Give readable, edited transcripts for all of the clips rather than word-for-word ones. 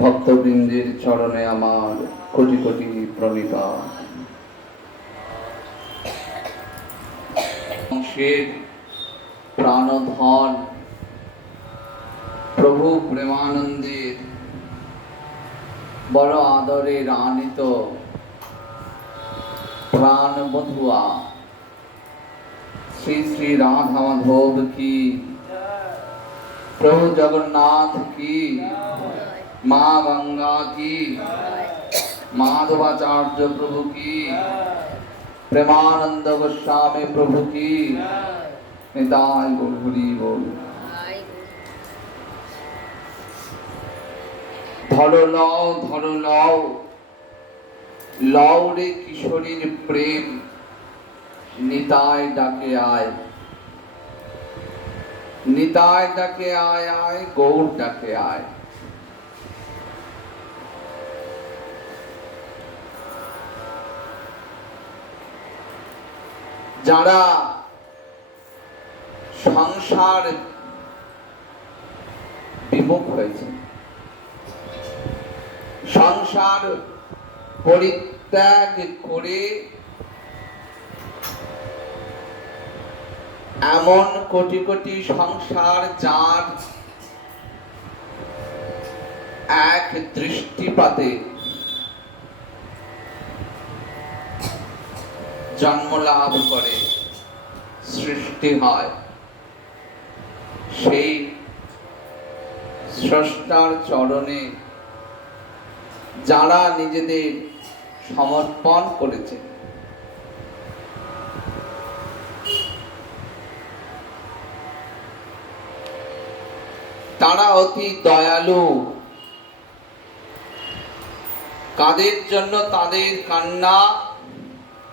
ভক্তবৃন্দের চরণে আমার কোটি কোটি প্রণিপাত। বংশের প্রাণধন প্রভু প্রেমানন্দের বড় আদরে আনিত প্রাণ বধুয়া শ্রী শ্রী রাধা মাধব কি, প্রভু জগন্নাথ কি, মা গঙ্গা কি, মাধবাচার্য প্রভু কি, প্রেমানন্দ গোস্বামী প্রভু কি, নিতাই গৌরী বল। ধরো লও ধরো লও, লও রে কিশোরীর প্রেম, নিতাই ডাকে আয়, নিতাই ডাকে আয় আয়, গৌর ডাকে আয়। যারা সংসার বিমুখ হয়েছে, সংসার পরিত্যাগ করে এমন কোটি কোটি সংসার যার এক দৃষ্টিপাতে জন্ম লাভ করে, সৃষ্টি হয়, সেই স্রষ্টার চরণে যারা নিজেদের সমর্পণ করেছে, তারা অতি দয়ালু। কাদের জন্য তাদের কান্না,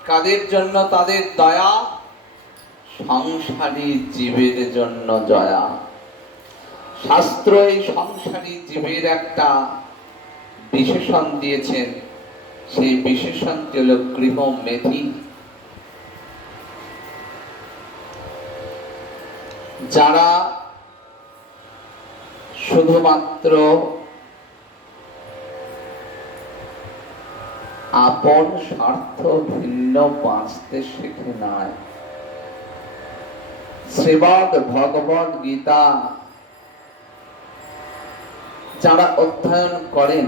কাদের জন্য তাদের দয়া? সংসারী জীবের জন্য দয়া। শাস্ত্র এই সংসারী জীবের একটা বিশেষণ দিয়েছেন, সেই বিশেষণটি হল গৃহমেধি। যারা শুধুমাত্র আপন স্বার্থ ভিন্ন বাঁচতে শেখে নাই, শ্রীমদ্ ভগবদ গীতা যারা অধ্যয়ন করেন,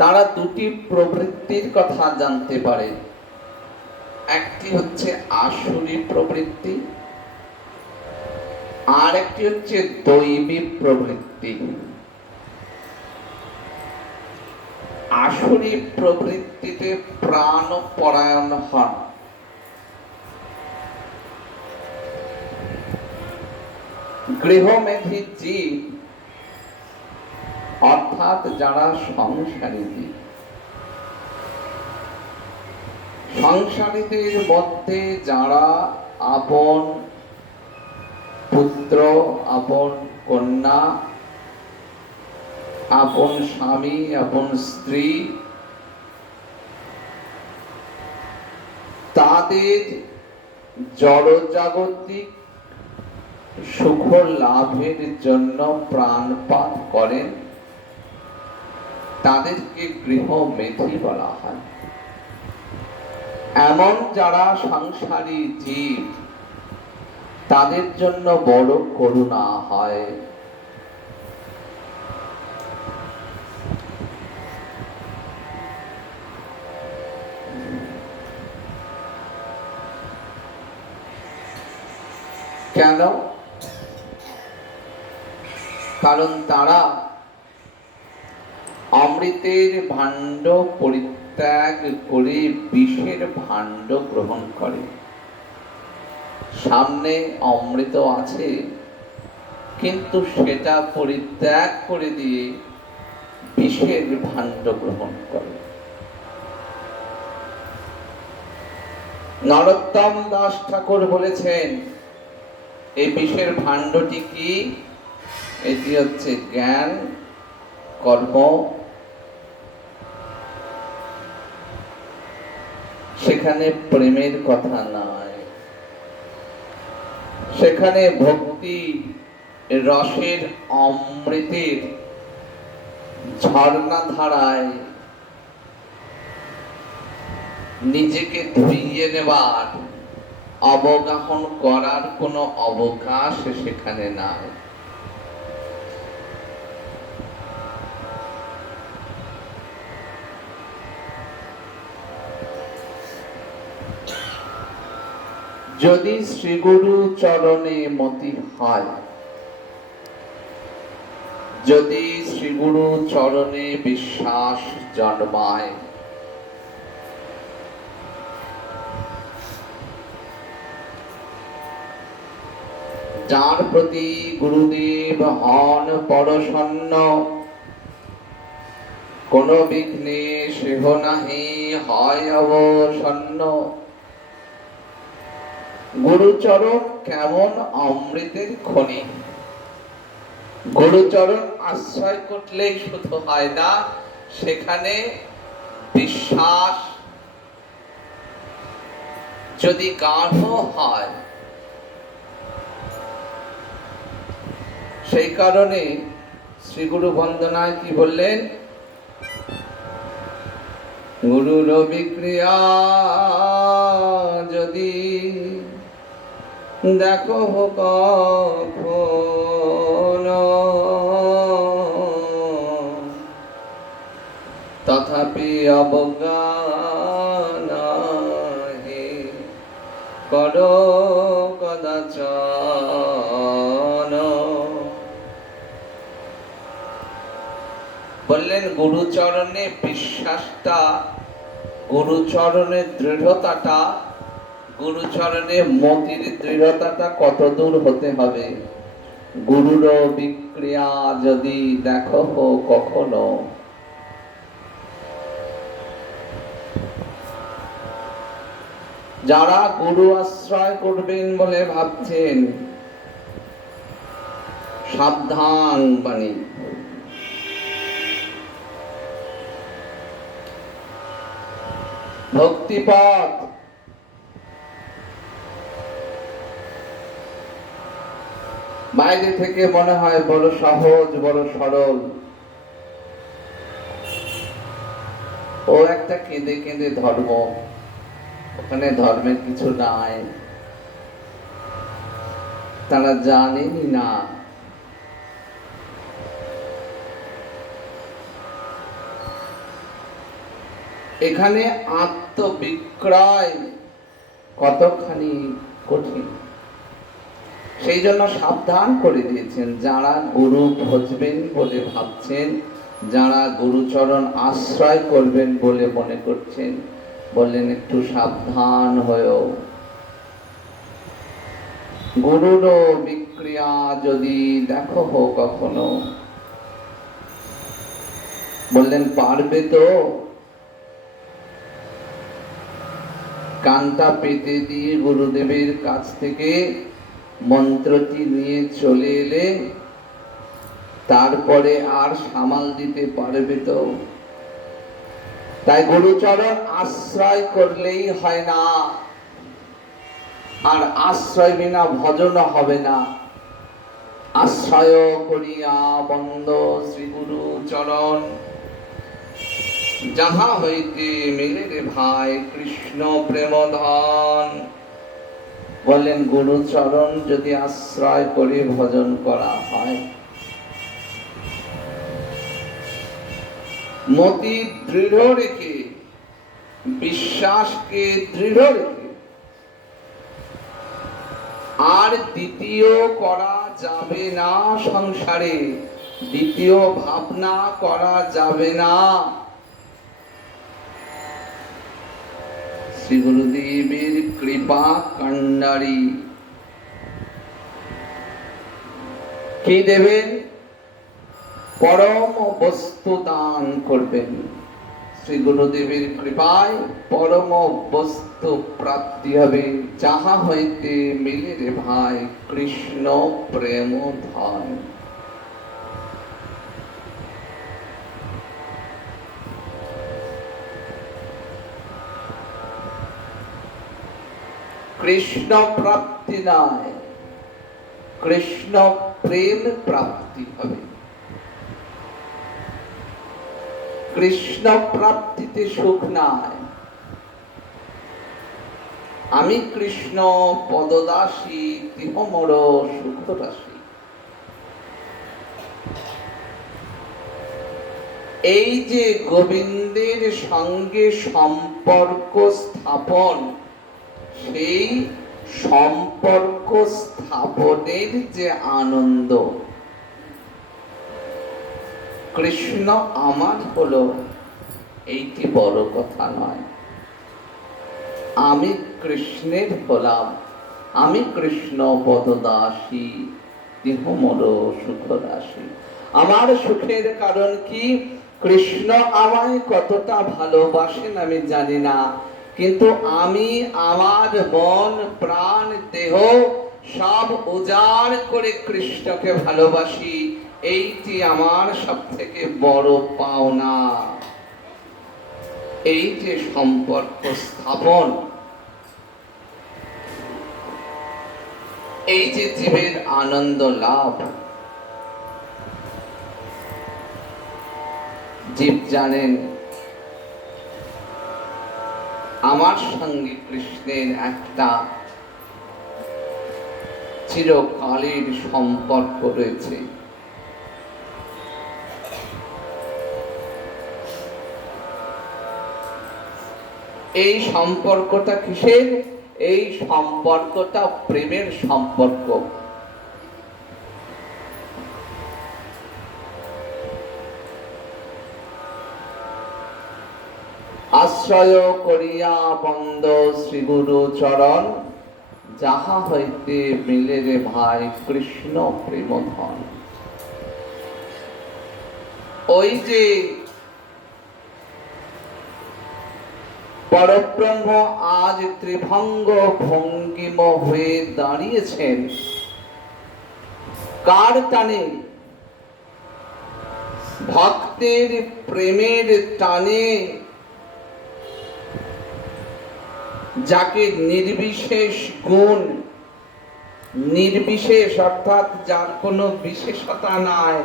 তারা দুটি প্রবৃত্তির কথা জানতে পারেন। একটি হচ্ছে আসুরি প্রবৃত্তি, আর একটি হচ্ছে দৈবী প্রবৃত্তি। আসুরি প্রবৃত্তিতে প্রাণপরায়ণ হন, গৃহমেধি জীব অর্থাৎ যারা সংসারী জীব। সংসারীদের মধ্যে যারা আপন পুত্র, আপন কন্যা, আপন স্বামী, আপন স্ত্রী, তাদের জড়জাগতিক সুখ লাভের জন্য প্রাণপাত করেন, তাদেরকে গৃহমেধি বলা হয়। এমন যারা সংসারী জীব, তাদের জন্য বড় করুণা হয়। কেন? কারণ তারা অমৃতের ভাণ্ড পরিত্যাগ করে বিষের ভাণ্ড গ্রহণ করে। সামনে অমৃত আছে, কিন্তু সেটা পরিত্যাগ করে দিয়ে বিষের ভাণ্ড গ্রহণ করে। নরোত্তম দাস ঠাকুর বলেছেন, এই বিষের ভাণ্ডটি কি? এটি হচ্ছে জ্ঞান, কর্ম। সেখানে প্রেমের কথা নাই, সেখানে ভক্তি রসের অমৃতের ঝর্ণা ধারায় নিজেকে ধুইয়ে নেবার, অবগাহন করার কোনো অবকাশ সেখানে নাই। যদি শ্রীগুরু চরণে মতি হয়, যদি শ্রীগুরু চরণে বিশ্বাস জন্মায়, যার প্রতি গুরুদেব হন পরশন্ন, কোন বিঘ্নে সেহ নাহি হয় অবসন্ন। গুরুচরণ কেমন অমৃতের খনি। গুরুচরণ আশ্রয় করলেই শুধু হয় না, সেখানে বিশ্বাস যদি গাঢ় হয়, সেই কারণে শ্রীগুরু বন্দনায় কি বললেন? গুরুর বিক্রিয়া যদি দেখো কখনো, তথাপি অবজ্ঞা নাহি করো কদাচন। বললেন গুরুচরণে বিশ্বাসটা, গুরুচরণের দৃঢ়তাটা, গুরুচরণে মতির দৃঢ়তাটা কত দূর হতে হবে? গুরুর বিক্রিয়া যদি দেখো কখনো। যারা গুরু আশ্রয় করবেন বলে ভাবছেন, সাবধান বাণী। ভক্তিপথ বাইরে থেকে মনে হয় বড় সহজ, বড় সরল। ও একটা কেঁদে কেঁদে ধর্ম, ওখানে ধর্মের কিছু নাই, তারা জানেনি না। এখানে আত্মবিক্রয় কতখানি কঠিন, সেই জন্য সাবধান করে দিয়েছেন। যারা গুরু ভজবেন বলে ভাবছেন, যারা গুরুচরণ আশ্রয় করবেন বলে মনে করছেন, বললেন একটু সাবধান হয়েও। গুরুর বিক্রিয়া যদি দেখো কখনো, বললেন পারবে তো? কানটা পেতে দিয়ে গুরুদেবের কাছ থেকে মন্ত্রটি নিয়ে চলে এলে তারপরে আর সামাল দিতে পারবে তো? তাই গুরুচরণ আশ্রয় করলেই হয় না, আর আশ্রয় বিনা ভজন হবে না। আশ্রয় করিয়া বন্দ শ্রী গুরু চরণ, যাহা হইতে মিলে রে ভাই কৃষ্ণ প্রেম ধন। বললেন গুরুচরণ যদি আশ্রয় করে ভজন করা হয়, মতি দৃঢ় রেখে, বিশ্বাসকে দৃঢ় রেখে, আর দ্বিতীয় করা যাবে না সংসারে, দ্বিতীয় ভাবনা করা যাবে না। শ্রী গুরুদেবের কৃপা কান্ডারি কি দেবেন? পরম বস্তু দান করবেন। শ্রী গুরুদেবের কৃপায় পরম বস্তু প্রাপ্তি হবে, যাহা হইতে মিলে রে ভাই কৃষ্ণ প্রেম ধন। কৃষ্ণ প্রাপ্তি নয়, কৃষ্ণ প্রেম প্রাপ্তি হবে। কৃষ্ণ প্রাপ্তিতে সুখ নাই। আমি কৃষ্ণ পদদাসী তিহমর সুখ রাশি। এই যে গোবিন্দের সঙ্গে সম্পর্ক স্থাপন, সেই সম্পর্ক স্থাপনের যে আনন্দ, কৃষ্ণ আমার হলো, এইটি বড় কথা নয়। আমি কৃষ্ণের হলাম, আমি কৃষ্ণ পদদাসী তিহমর সুখ রাশি। আমার সুখের কারণ কি? কৃষ্ণ আমায় কতটা ভালোবাসেন আমি জানি না, কিন্তু আমি আমার মন প্রাণ দেহ সব উজাড় করে কৃষ্ণকে ভালোবাসি। এইটি আমার সব থেকে বড় পাওনা। এই যে সম্পর্ক স্থাপন, এই যে জীবের আনন্দ লাভ, জীব জানেন আমার সঙ্গে কৃষ্ণের একটা চিরকালের সম্পর্ক রয়েছে। এই সম্পর্কটা কিসের? এই সম্পর্কটা প্রেমের সম্পর্ক। আশ্রয় করিয়া বন্দ শ্রী গুরু চরণ, যাহা হইতে মিলে রে ভাই কৃষ্ণ প্রেম ধন। ওই যে পরব্রহ্ম আজ ত্রিভঙ্গ ভঙ্গিম হয়ে দাঁড়িয়েছেন, কার টানে? ভক্তের প্রেমের টানে। যাকে নির্বিশেষ গুণ, নির্বিশেষ অর্থাৎ যার কোনো বিশেষতা নাই,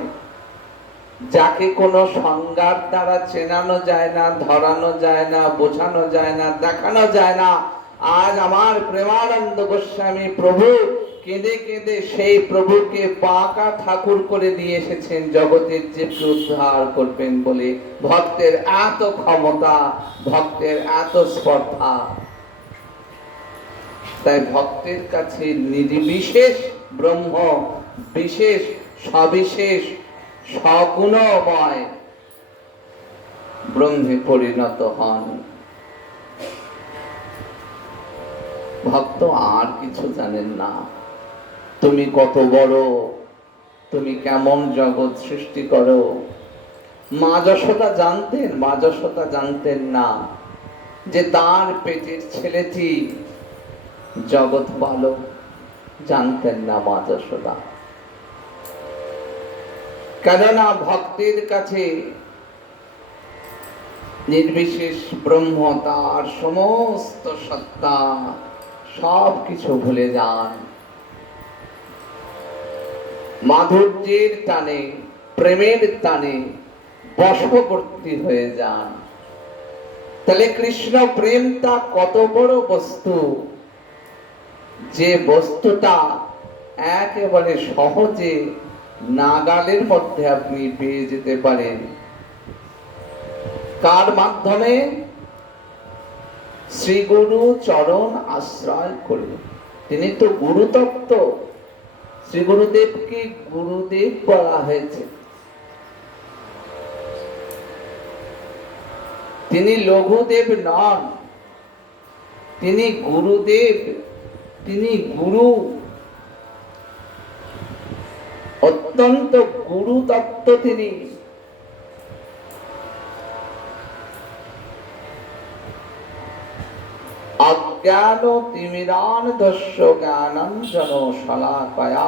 যাকে কোনো সংজ্ঞার দ্বারা চেনানো যায় না, ধরানো যায় না, বোঝানো যায় না, দেখানো যায় না। আজ আমার প্রেমানন্দ গোস্বামী প্রভু কেঁদে কেঁদে সেই প্রভুকে বাঁকা ঠাকুর করে দিয়ে এসেছেন জগতের জীবকে উদ্ধার করবেন বলে। ভক্তের এত ক্ষমতা, ভক্তের এত স্পর্ধা। তাই ভক্তের কাছে নির্বিশেষ ব্রহ্ম বিশেষ সবিশেষ সগুণময় ব্রহ্মে পরিণত হন। ভক্ত আর কিছু জানেন না। তুমি কত বড়, তুমি কেমন জগৎ সৃষ্টি করো। মা যশোদা জানতেন? মা যশোদা জানতেন না যে তার পেটের ছেলেটি জগৎ পালক। জানতেন না মা যশোদা। কেননা ভক্তের কাছে নির্বিশেষ ব্রহ্ম তার সমস্ত সত্তা, সব কিছু ভুলে যান। মাধুর্যের টানে, প্রেমের টানে বশবর্তী হয়ে যান। তাহলে কৃষ্ণ প্রেমটা কত বড় বস্তু, যে বস্তুটা একেবারে সহজে নাগালের মধ্যে আপনি পেয়ে যেতে পারেন। কার মাধ্যমে? শ্রী গুরু চরণ আশ্রয় করে। তিনি তো গুরুতত্ত্ব। শ্রী গুরুদেবকে গুরুদেব বলা হয়েছে। তিনি লঘুদেব নন, তিনি গুরুদেব, তিনি গুরু। অত্যন্ত গুরু তত্ত্ব তিনি। অজ্ঞান তিমিরান্ধস্য জ্ঞানাঞ্জন শলাকয়া।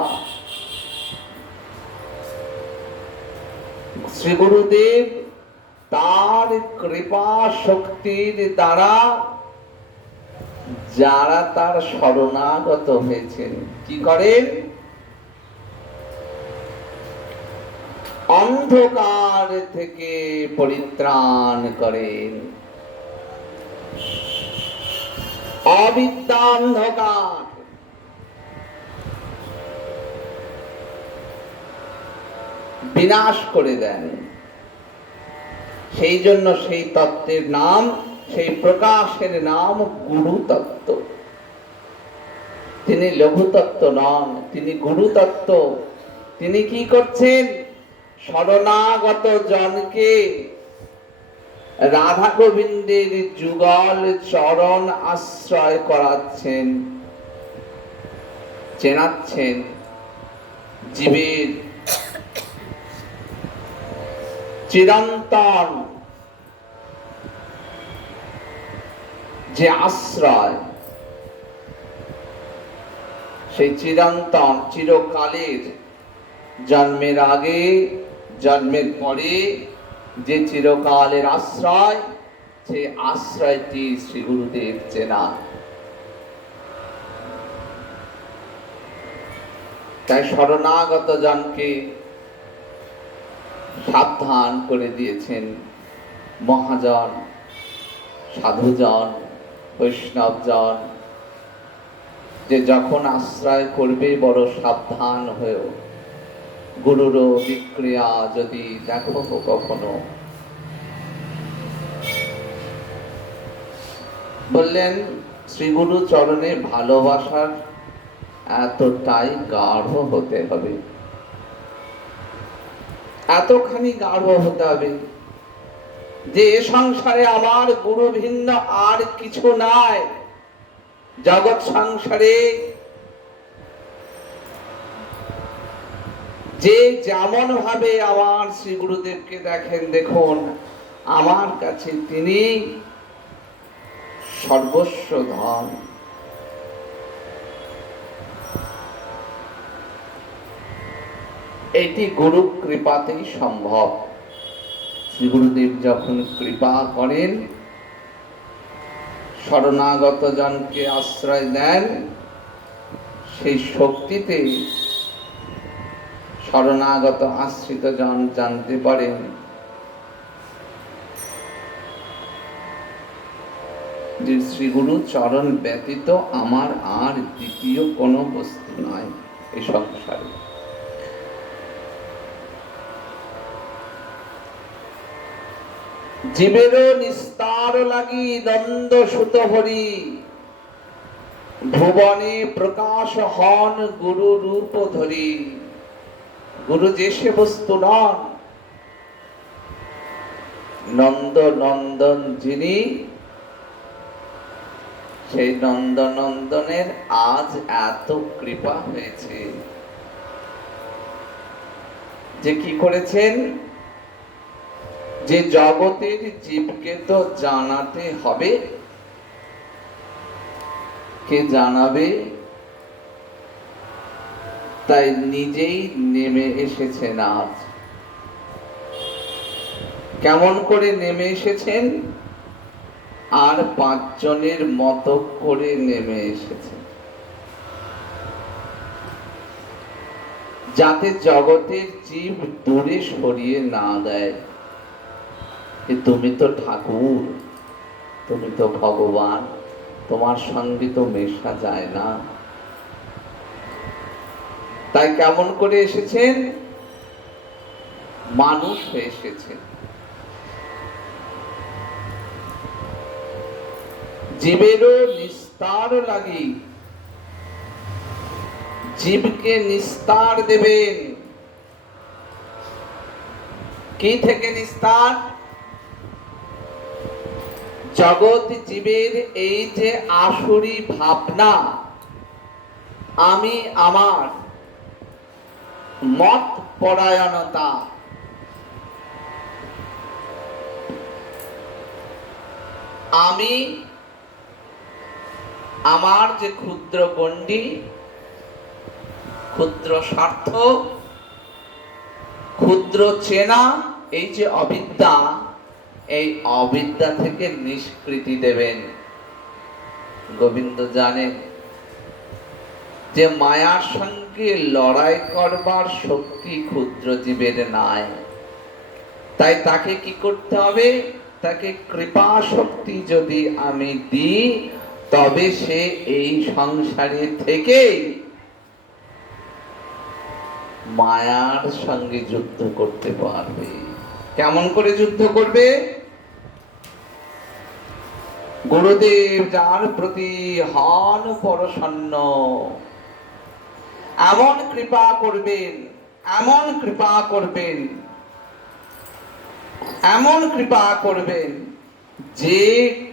শ্রী গুরুদেব তার কৃপা শক্তির দ্বারা যারা তার শরণাগত হয়েছেন কি করেন? অন্ধকার থেকে পরিত্রাণ করেন। অবিদ্যা অন্ধকার, বিনাশ করে দেন। সেই জন্য সেই তত্ত্বের নাম, সেই প্রকাশের নাম গুরু তত্ত্ব। তিনি লঘু তত্ত্ব নন, তিনি গুরু তত্ত্ব। তিনি কি করছেন? শরণাগত জনকে রাধা গোবিন্দের যুগল চরণ আশ্রয় করাচ্ছেন, চেনাচ্ছেন। জীবের চিরন্তন যে আশ্রয়, সেই চিরন্তন চিরকালের, জন্মের আগে জন্মের পরে যে চিরকালের আশ্রয়, সেই আশ্রয়টি শ্রী গুরুদেব চেনা। তাই শরণাগত জনকে সাবধান করে দিয়েছেন মহাজন, সাধুজন, বৈষ্ণবজন, যে যখন আশ্রয় করবে বড় সাবধান হয়েও। গুরুর বিক্রিয়া যদি দেখো কখনো, বললেন শ্রীগুরু চরণে ভালোবাসার এতটাই গাঢ় হতে হবে, এতখানি গাঢ় হতে হবে যে এ সংসারে আমার গুরু ভিন্ন আর কিছু নাই। জগৎ সংসারে যে যেমন ভাবে আমার শ্রী গুরুদেবকে দেখেন, দেখুন আমার কাছে তিনি সর্বস্ব ধন। এটি গুরু কৃপাতেই সম্ভব। শ্রী গুরুদেব যখন কৃপা করেন, শরণাগত জনকে আশ্রয় দেন, সেই শক্তিতে শরণাগত আশ্রিত জন জানতে পারেন যে শ্রী গুরু চরণ ব্যতীত আমার আর দ্বিতীয় কোনো বস্তু নয় এই সংসারে। জীবেরও নিস্তার লাগি নন্দ সুত হরি, ভুবনে প্রকাশ হন গুরু রূপ ধরি। গুরু যে সে বস্তু নন, নন্দ নন্দন যিনি, সেই নন্দ নন্দনের আজ এত কৃপা হয়েছে যে কি করেছেন, যে জগতের জীবকে তো জানাতে হবে। কে জানাবে? তাই নিজেই নেমে এসেছেন আজ। কেমন করে নেমে এসেছেন? আর 5 জনের মতো করে নেমে এসেছেন, যাতে জগতের জীব দূরে সরিয়ে না দেয়। তুমি তো ঠাকুর, তুমি তো ভগবান, তোমার সঙ্গে তো মেশা যায় না। তাই কেমন করে এসেছেন? মানুষ হয়ে এসেছেন। জীবেরও নিস্তার লাগি, জীবকে নিস্তার দেবেন। কি থেকে নিস্তার? জগৎ জীবের এই যে আসুরি ভাবনা, আমি আমার, মত পরায়ণতা, আমি আমার যে ক্ষুদ্র গণ্ডি, ক্ষুদ্র স্বার্থ, ক্ষুদ্র চেনা, এই যে অবিদ্যা, এই অবিদ্যা থেকে নিষ্কৃতি দেবেন। গোবিন্দ জানেন যে মায়ার সঙ্গে লড়াই করবার শক্তি ক্ষুদ্র জীবের নাই, তাই তাকে কি করতে হবে? তাকে কৃপা শক্তি যদি আমি দিই, তবে সে এই সংসারে থেকে মায়ার সঙ্গে যুদ্ধ করতে পারবে। কেমন করে যুদ্ধ করবে? গুরুদেব যার প্রতি হন পরশন্ন, এমন কৃপা করবেন, এমন কৃপা করবেন, এমন কৃপা করবেন, যে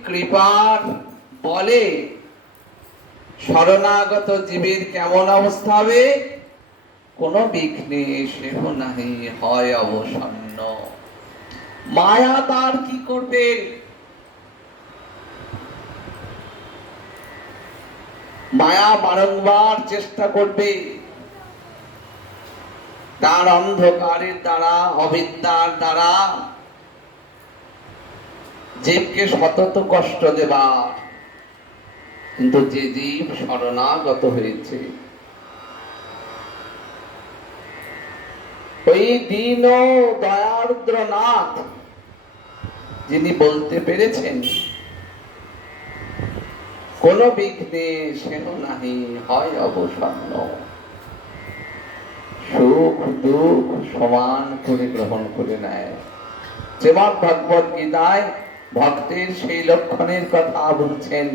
কৃপার বলে শরণাগত জীবের কেমন অবস্থা হবে? কোন বিঘ্নে সেহ নাহি হয় অবসন্ন। মায়া তার কি করবে? মায়া বারংবার চেষ্টা করবে তার অন্ধকারের দ্বারা, অবিদ্যার দ্বারা জীবকে সতত কষ্ট দেবার। কিন্তু যে জীব শরণাগত হয়েছে, ওই দীন দয়ার্দ্র নাথ যিনি বলতে পেরেছেন, কোন বিঘ্নে সেহ নাহি হয় অবসন্ন। সুখ দুঃখ সমান করে গ্রহণ করে নেয়। শ্রীমদ্ ভগবত গীতায় ভক্তের সেই লক্ষণের কথা বলছেন,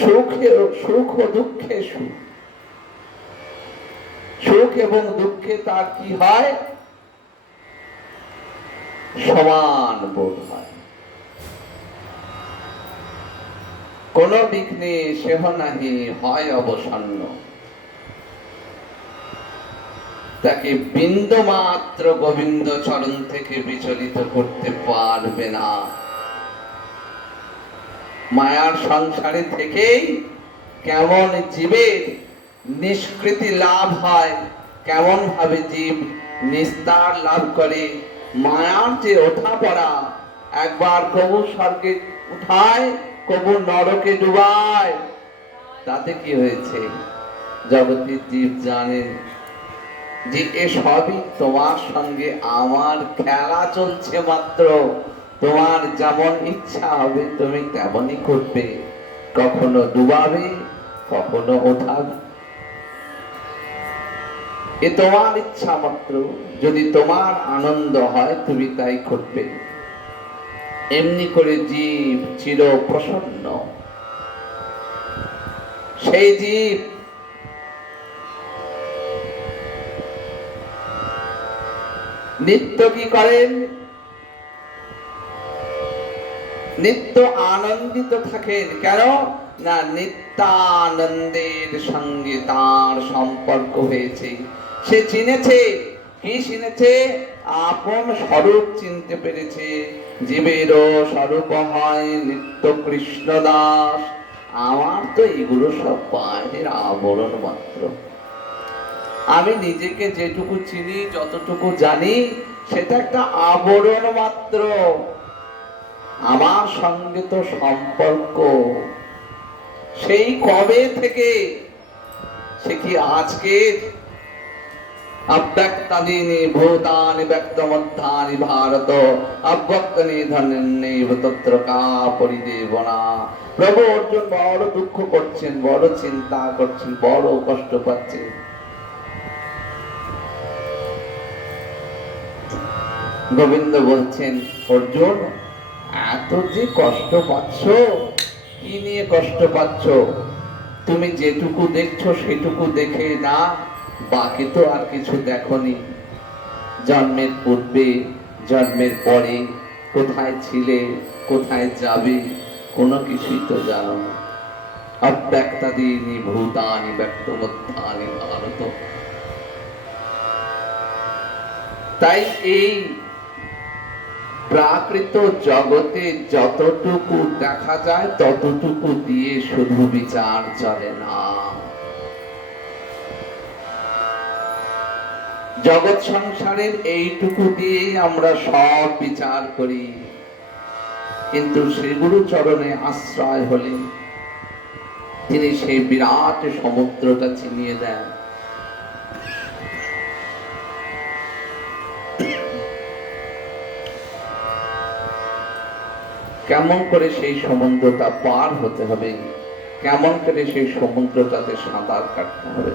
সুখ ও দুঃখে সুখ, সুখ এবং দুঃখে তার কি হয়? সমান বোধ হয়। কোন বিঘ্নে সেহ নাহি হয় অবসন্ন। তাকে বিন্দু মাত্র গোবিন্দ চরণ থেকে বিচলিত করতে পারবে না। মায়ার সংসারে থেকেই কেমন জীবের নিষ্কৃতি লাভ হয়, কেমন ভাবে জীব নিস্তার লাভ করে। মায়ার যে ওঠা পড়া, একবার কবু স্বর্গে উঠায়, কবু নরকে ডুবায়, তাতে কি হয়েছে? জগতের জীব জানে যে এসবই তোমার সঙ্গে আমার খেলা চলছে মাত্র। তোমার যেমন ইচ্ছা হবে তুমি তেমনই করবে, কখনো ডুবাবে, কখনো ওঠাবে। এ তোমার ইচ্ছা মাত্র, যদি তোমার আনন্দ হয় তুমি তাই করবে। এমনি করে জীব চির প্রসন্ন। সেই জীব নিত্য কি করেন? নিত্য আনন্দিত থাকেন। কেন না? নিত্যানন্দের সঙ্গে তার সম্পর্ক হয়েছে। সে চিনেছে, কি চিনেছে? আপন স্বরূপ চিনতে পেরেছে। জীবেরও স্বরূপ হয় নিত্য কৃষ্ণ দাস। আমার তো এগুলো সব বাইরের আবরণ মাত্র। আমি নিজেকে যেটুকু চিনি, যতটুকু জানি, সেটা একটা আবরণ মাত্র। আমার সঙ্গে তো সম্পর্ক সেই কবে থেকে। সে কি আজকে? অব্যক্তাদীনি ভূতানি ব্যক্তমধ্যানি ভারত অব্যক্ত নিধনেনৈব তত্র কা পরিদেবনা। প্রভু অর্জুন বড় দুঃখ করছেন, বড় চিন্তা করছেন, বড় কষ্ট পাচ্ছেন। গোবিন্দ বলছেন, অর্জুন এত যে কষ্ট পাচ্ছ, কি নিয়ে কষ্ট পাচ্ছ? তুমি যেটুকু দেখছো সেটুকু দেখে না, বাকি তো আর কিছু দেখনি। জন্মের পূর্বে, জন্মের পরে কোথায় ছিলে, কোথায় যাবে, কোনো কিছুই তো জানো না। অব্যক্তাদীনি ভূতানি ব্যক্তমধ্যানি ভারত। তাই এই প্রাকৃত জগতে যতটুকু দেখা যায় ততটুকু দিয়ে শুধু বিচার চলে না। জগৎ সংসারের এইটুকু দিয়ে আমরা সব বিচার করি, কিন্তু শ্রী গুরু চরণে আশ্রয় হলে তিনি সেই বিরাট সমুদ্রটা চিনিয়ে দেন। কেমন করে সেই সমুদ্রটা পার হতে হবে, কেমন করে সেই সমুদ্রটাতে সাঁতার কাটতে হবে।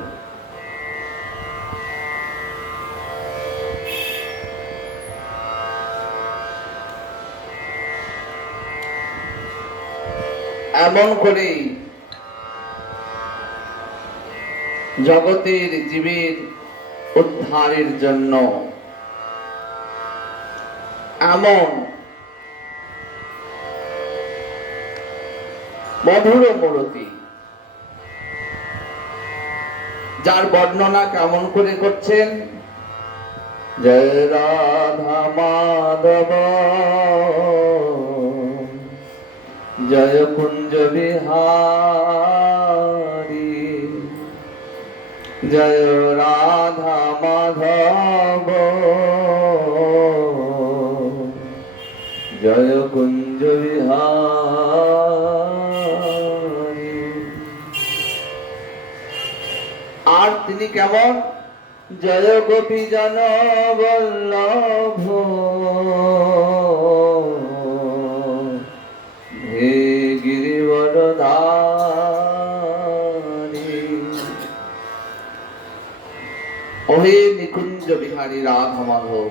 এমন করেই জগতের জীবের উদ্ধারের জন্য এমন মধুর মূরতি, যার বর্ণনা কেমন করে করছেন, জয় রাধা মাধব জয় কুঞ্জ বিহারী, জয় রাধা মাধব জয় কুঞ্জ বিহারী। আর তিনি কেমন, জয় গোপী জন বল্লভ হে গিরিবরধারী। ওহে নিকুঞ্জ বিহারী রাধা মাধব,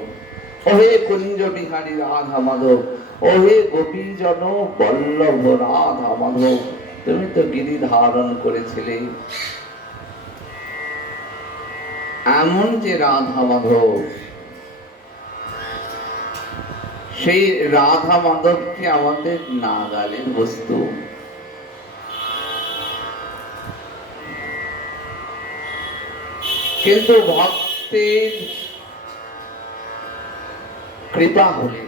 ওহে কুঞ্জ বিহারী রাধা মাধব, ওহে গোপী জন বল্লভ রাধা মাধব, তুমি তো গিরি ধারণ করেছিলে। এমন যে রাধা মাধব, সেই রাধা মাধবকে আমাদের নাগালের বস্তু। কিন্তু ভক্তের কৃপা হলে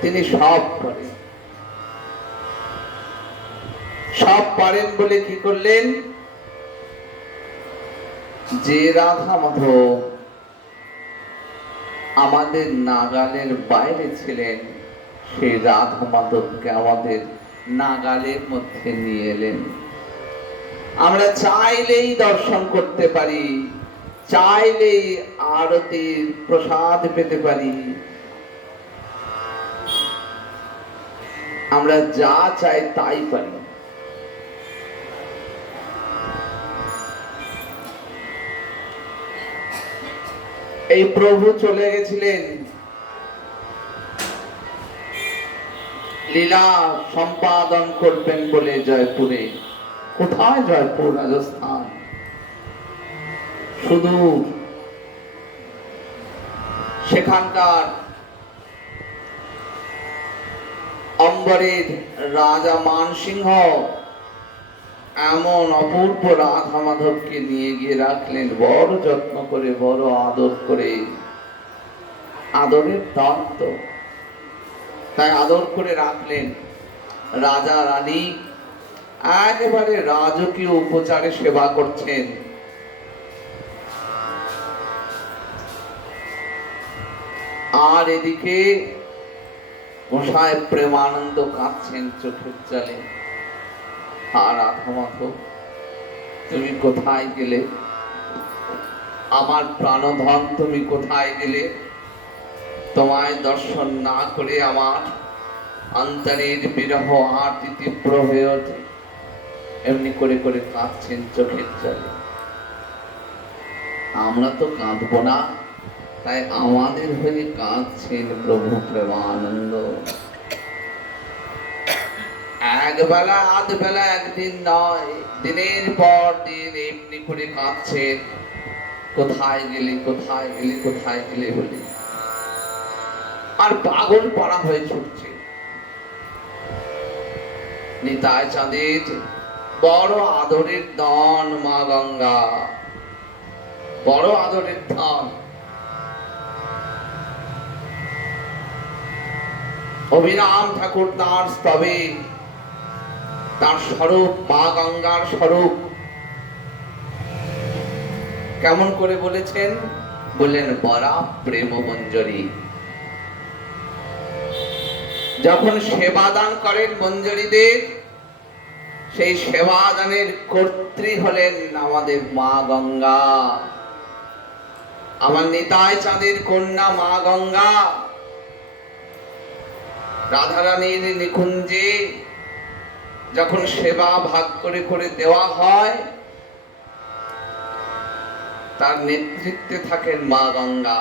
তিনি সব করেন। সব পারেন বলে কি করলেন, যে রাধা মাধব আমাদের নাগালের বাইরে ছিলেন, সেই রাধা মাধবকে আমাদের নাগালের মধ্যে নিয়ে এলেন। আমরা চাইলেই দর্শন করতে পারি, চাইলেই আরতির প্রসাদ পেতে পারি, আমরা যা চাই তাই পারি। এই প্রভু চলে গেছিলেন লীলা সম্পাদন করবেন বলে জয়পুরে। কোথায় জয়পুর? রাজস্থান। শুধু সেখানকার অম্বরের রাজা মানসিংহ এমন অপূর্ব রাধা মাধবকে নিয়ে গিয়ে রাখলেন, বড় যত্ন করে, বড় আদর করে, আদরের দন্ত, তাই আদর করে রাখলেন। রাজা রানী একেবারে রাজকীয় উপচারে সেবা করছেন। আর এদিকে গোসাই প্রেমানন্দ কাঁদছেন চোখের জলে। আর রাধা মাধব, তুমি কোথায় গেলে? আমার প্রাণধন, তুমি কোথায় গেলে? তোমায় দর্শন না করে আমার অন্তরের বিরহ আর তীব্র হয়ে ওঠে। এমনি করে করে কাঁদছেন চোখের জলে। আমরা তো কাঁদবো না, তাই আমাদের হয়ে কাঁদছেন প্রভু প্রেমানন্দ। একবেলা আধ বেলা, একদিন নয়, দিনের পর দিন এমনি করে কাঁদছেন, কোথায় গেলে, কোথায় গেলে, কোথায় গেলে বলে। আর পাগল পাড়া হয়ে ছুটছে। নিতাই চাঁদের বড় আদরের ধন মা গঙ্গা, বড় আদরের ধন। অভিরাম ঠাকুর তার স্তবে তার স্বরূপ, মা গঙ্গার স্বরূপ কেমন করে বলেছেন? বললেন বরা প্রেম মঞ্জরি। যখন সেবা দান করেন মঞ্জরীদের, সেই সেবাদানের কর্ত্রী হলেন আমাদের মা গঙ্গা। আমার নিতাই চাঁদের কন্যা মা গঙ্গা রাধারানীর নিকুঞ্জে যখন সেবা ভাগ করে করে দেওয়া হয়, তার নেতৃত্বে থাকেন মা গঙ্গা।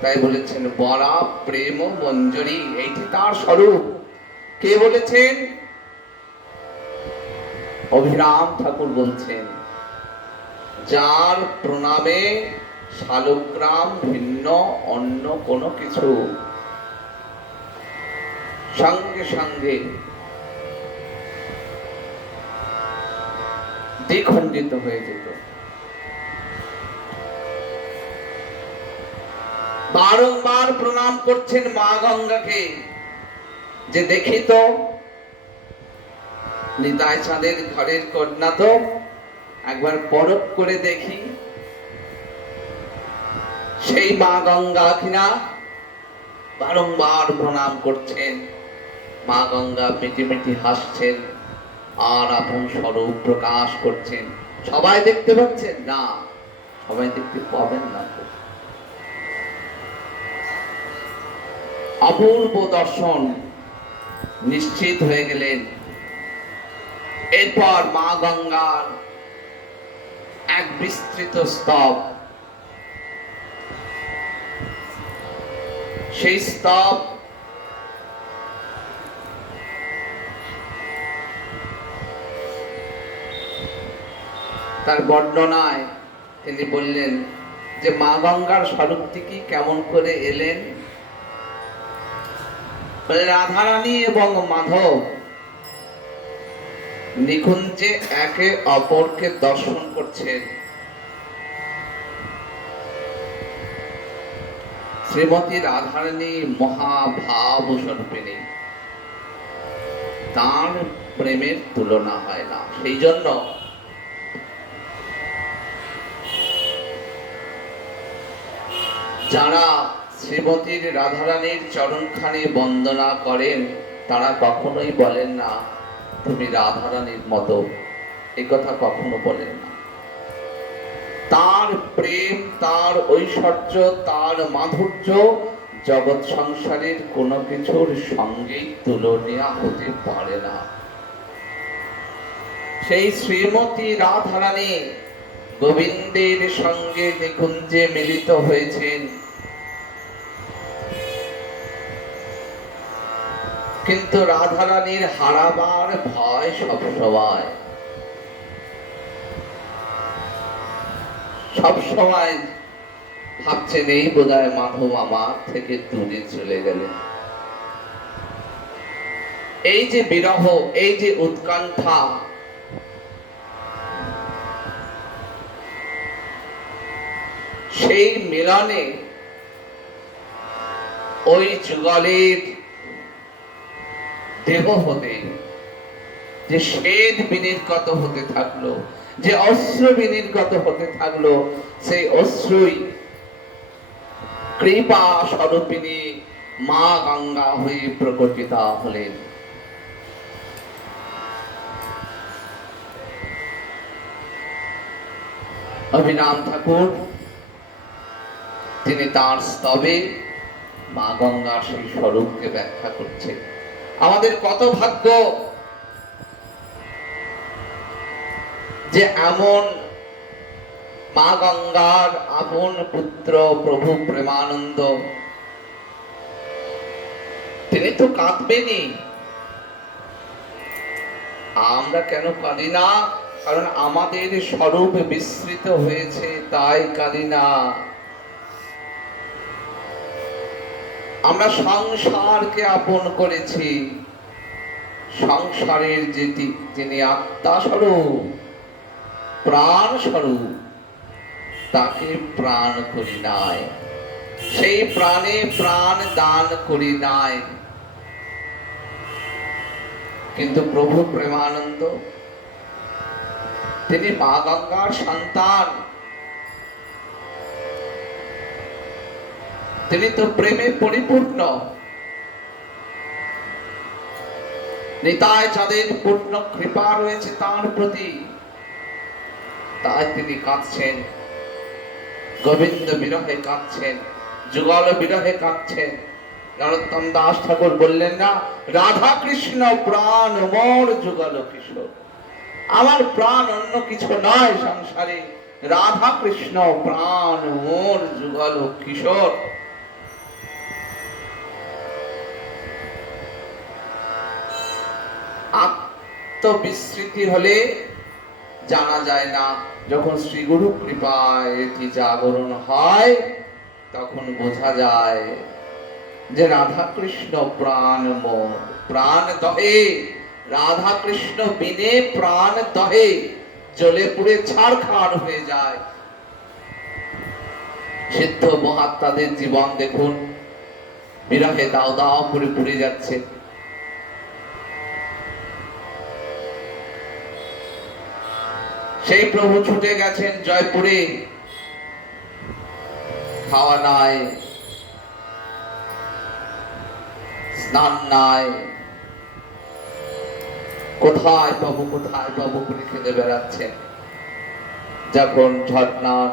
তাই বলেছেন বরা প্রেম মঞ্জরি, এইটি তার স্বরূপ। কে বলেছেন? অভিরাম ঠাকুর বলছেন, যার প্রণামে শালগ্রাম ভিন্ন অন্য কোনো কিছু সঙ্গে সঙ্গে দ্বিখণ্ডিত হয়ে যেত। বারংবার প্রণাম করছেন মা গঙ্গাকে, যে দেখি তো নিতাই চাঁদের ঘরের কন্যা তো একবার পরখ করে দেখি সেই মা গঙ্গা কিনা। বারংবার প্রণাম করছেন। মা গঙ্গা মিটি মিটি হাসছেন আর আপন স্বরূপ প্রকাশ করছেন। সবাই দেখতে পাচ্ছেন না? সবাই দেখতে পাবেন না। অপূর্ব দর্শন নিশ্চিত হয়ে গেলেন। এরপর মা গঙ্গার এক বিস্তৃত স্তব, সেই স্তব তার বর্ণনায় তিনি বললেন যে মা গঙ্গার স্বরূপটি কি কেমন করে এলেন। রাধারানী এবং মাধব নিকুঞ্জে একে অপরকে দর্শন করছেন। শ্রীমতী রাধারানী মহাভাব স্বরূপিণী, তার প্রেমের তুলনা হয় না। সেই জন্য যারা শ্রীমতীর রাধারানীর চরণখানি বন্দনা করেন, তারা কখনোই বলেন না তুমি রাধারানীর মতো, এ কথা কখনো বলেন না। তার প্রেম, তার ঐশ্বর্য, তার মাধুর্য জগৎ সংসারের কোনো কিছুর সঙ্গেই তুলনীয় হতে পারে না। সেই শ্রীমতী রাধারানী গোবিন্দের সঙ্গে নিকুঞ্জে মিলিত হয়েছেন, কিন্তু রাধারানীর হারাবার ভয় সবসময় ভাবছেন এই বোধহয় মাধব আমার থেকে দূরে চলে গেলেন। এই যে বিরহ, এই যে উৎকণ্ঠা, সেই মিলনে ওই যুগলের দেহ হতে যে শ্বেত বিনির্গত হতে থাকলো, যে অশ্রু বিনির্গত হতে থাকলো, সেই অশ্রুই কৃপা স্বরূপিণী মা গঙ্গা হয়ে প্রকটিত হলেন। অভিরাম ঠাকুর তিনি তার স্তবে মা গঙ্গার সেই স্বরূপকে ব্যাখ্যা করছেন। আমাদের কত ভাগ্য যে এমন মা গঙ্গার আপন পুত্র প্রভু প্রেমানন্দ, তিনি তো কাঁদবেনই। আমরা কেন কাঁদি না? কারণ আমাদের স্বরূপ বিস্মৃত হয়েছে, তাই কাঁদি না। আমরা সংসারকে আপন করেছি, সংসারের যিনি আত্মা স্বরূপ, প্রাণ স্বরূপ, তাকে প্রাণ করি নাই, সেই প্রাণে প্রাণ দান করি নাই। কিন্তু প্রভু প্রেমানন্দ তিনি মা গঙ্গার সন্তান, তিনি তো প্রেমে পরিপূর্ণ। নিতাই যাদের পূর্ণ কৃপা রয়েছে তার প্রতি, তাই তিনি কাঁদছেন, গোবিন্দ বিরহে কাঁদছেন, যুগল বিরহে কাঁদছেন। নরোত্তম দাস ঠাকুর বললেন না, রাধা কৃষ্ণ প্রাণ মোর যুগল কিশোর। আমার প্রাণ অন্য কিছু নয় সংসারে, রাধা কৃষ্ণ প্রাণ মোর যুগল কিশোর। আত্মবিস্মৃতি হলে জানা যায় না, যখন শ্রী গুরু কৃপায় এটি জাগরণ হয় তখন বোঝা যায় যে রাধা কৃষ্ণ প্রাণ মোর, প্রাণ দহে রাধা কৃষ্ণ বিনে প্রাণ দহে, জ্বলে পুড়ে ছারখার হয়ে যায়। সিদ্ধ মহাত্মাদের জীবন দেখুন, বিরহে দাও দাও করে পুড়ে যাচ্ছে। সেই প্রভু ছুটে গেছেন জয়পুরে, খাওয়া নাই, স্নান নাই, কোথায় পাবো কোথায় পাবো করে খেতে বেড়াচ্ছেন। যখন ঝর্ণার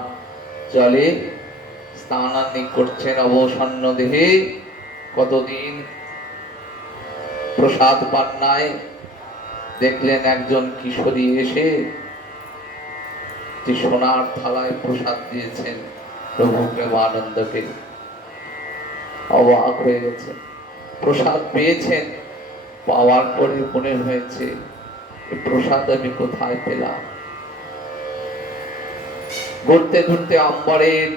জলে স্নানান্নি করছেন অবসন্ন দেহে, কতদিন প্রসাদ পান নাই, দেখলেন একজন কিশোরী এসে সোনার থালায় প্রসাদ দিয়েছেন প্রভু প্রেমানন্দকে। অবাক হয়ে গেছে, প্রসাদ পেয়েছেন, পাওয়ার পরে মনে হয়েছে প্রসাদ আমি কোথায় পেলাম। ঘুরতে ঘুরতে অম্বরের